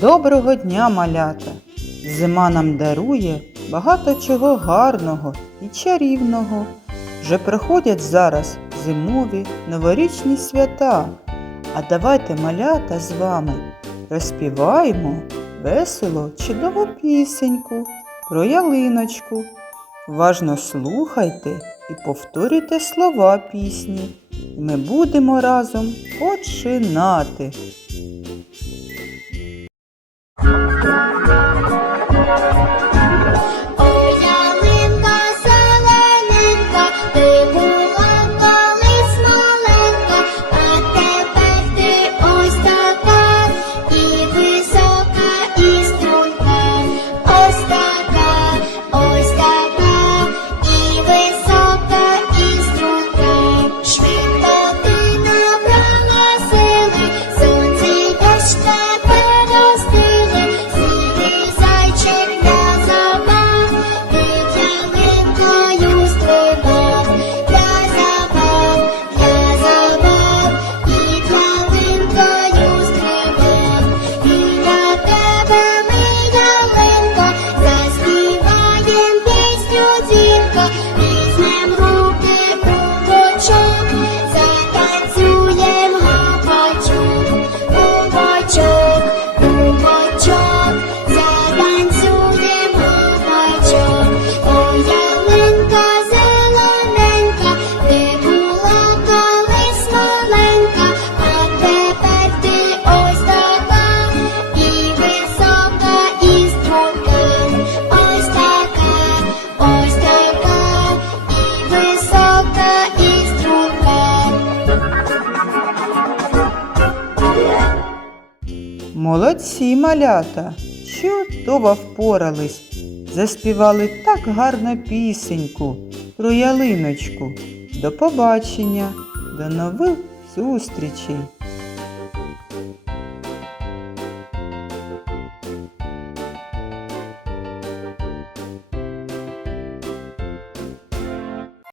Доброго дня, малята! Зима нам дарує багато чого гарного і чарівного. Вже проходять зараз зимові новорічні свята. А давайте малята з вами розпіваємо весело чудову пісеньку про ялиночку. Уважно слухайте і повторюйте слова пісні. І ми будемо разом починати. Молодці малята, чудово впорались, заспівали так гарно пісеньку про ялиночку. До побачення, до нових зустрічей!